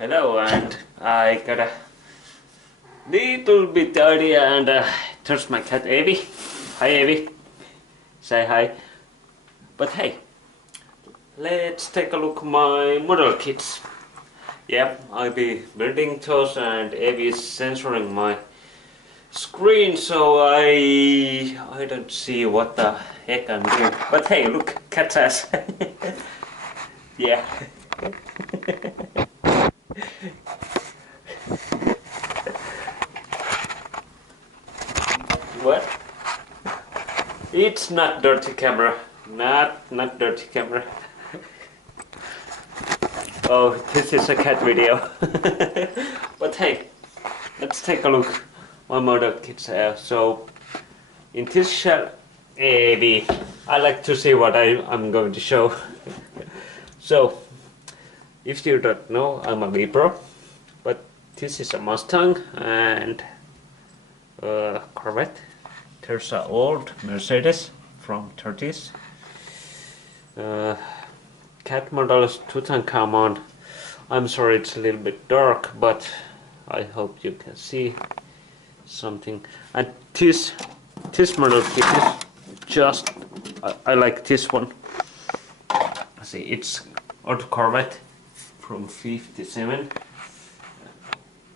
Hello, and I got a little bit idea, and there's my cat Evie. Hi Evie, say hi. But hey, let's take a look my model kits. Yep, I'll be building those, and Evie is censoring my screen, so I don't see what the heck I'm doing. But hey, look, cat's ass. Yeah. What? It's not dirty camera. Not dirty camera. Oh, this is a cat video. But hey, let's take a look what model kits have. So in this shell, maybe I like to see what I'm going to show. So if you don't know, I'm a Vipro, but this is a Mustang and Corvette. There's an old Mercedes from 30s. Cat model is Tutankhamun. I'm sorry it's a little bit dark, but I hope you can see something. And this model kit is just, I like this one. See, it's old Corvette from 57.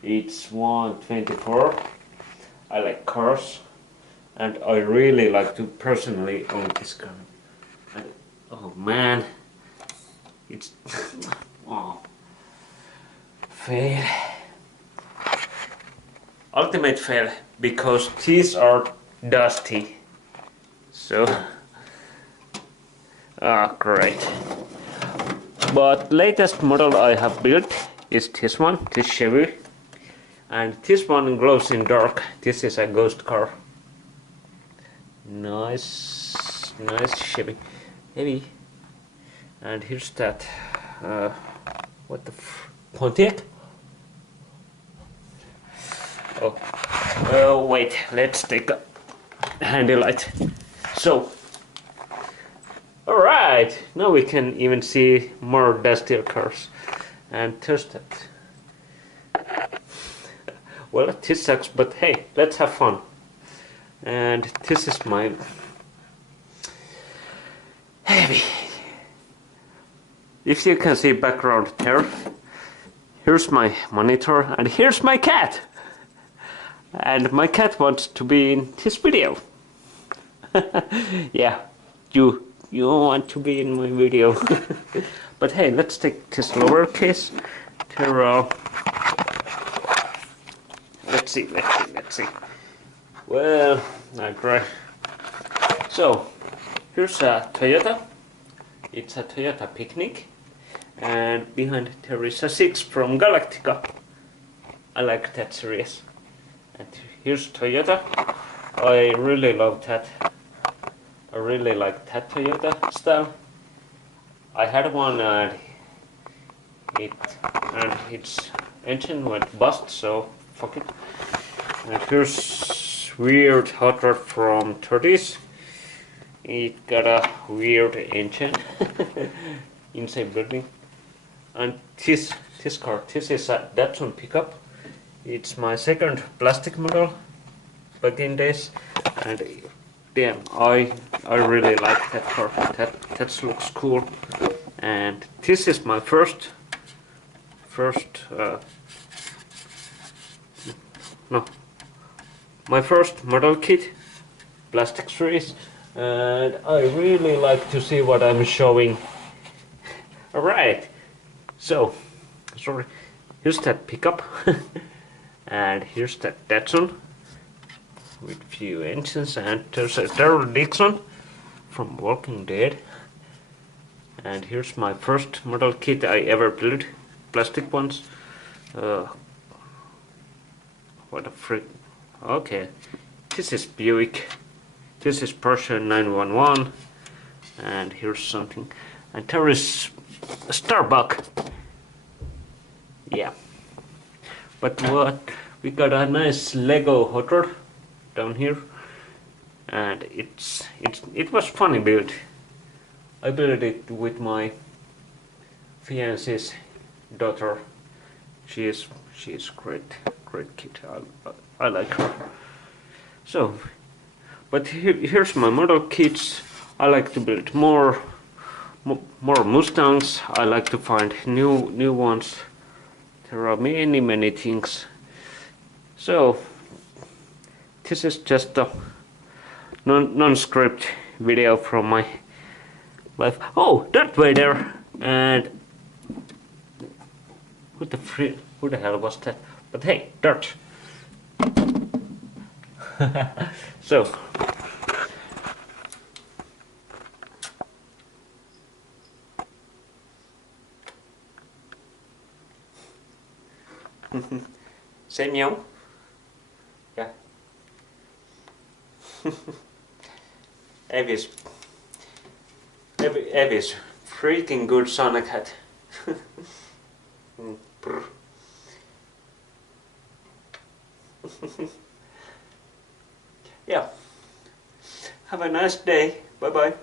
It's 124. I like cars, and I really like to personally own this car. And, oh man, it's oh, fail, ultimate fail, because these are dusty. So great. But latest model I have built is this one, this Chevy. And this one glows in dark. This is a ghost car. Nice Chevy. Heavy. And here's that. What the Pontiac? Oh, wait. Let's take a handy light. So, alright. Now we can even see more dustier cars. And there's that. Well, this sucks, but hey, let's have fun. And this is my Heavy. If you can see background there, here's my monitor, and here's my cat. And my cat wants to be in this video. Yeah, you want to be in my video. But hey, let's take this lower case. There Let's see. Well, great. So, here's a Toyota. It's a Toyota Picnic. And behind there is a 6 from Galactica. I like that series. And here's Toyota. I really love that. I really like that Toyota style. I had one and its engine went bust, so fuck it. And here's weird hot rod from 30s. It got a weird engine inside building. And this car, this is a Datsun pickup. It's my second plastic model back in days, and damn, I really like that car. That looks cool. And this is my first model kit, plastic series, and I really like to see what I'm showing. Alright, so, sorry, here's that pickup, and here's that Datsun with few engines, and there's a Daryl Dixon from Walking Dead. And here's my first model kit I ever built, plastic ones. What a freak. Okay, this is Buick. This is Porsche 911. And here's something. And there is a Starbuck. Yeah. But what? We got a nice Lego hot rod down here. And it was funny build. I built it with my fiance's daughter, she is great kid. I like her. So, but here's my model kits. I like to build more Mustangs. I like to find new ones. There are many things. So this is just a non-script video from my life. Oh, Darth Vader! And who the hell was that? But hey, Darth. So say meow. Yeah. Evie's freaking good Sonic hat. Yeah. Have a nice day. Bye bye.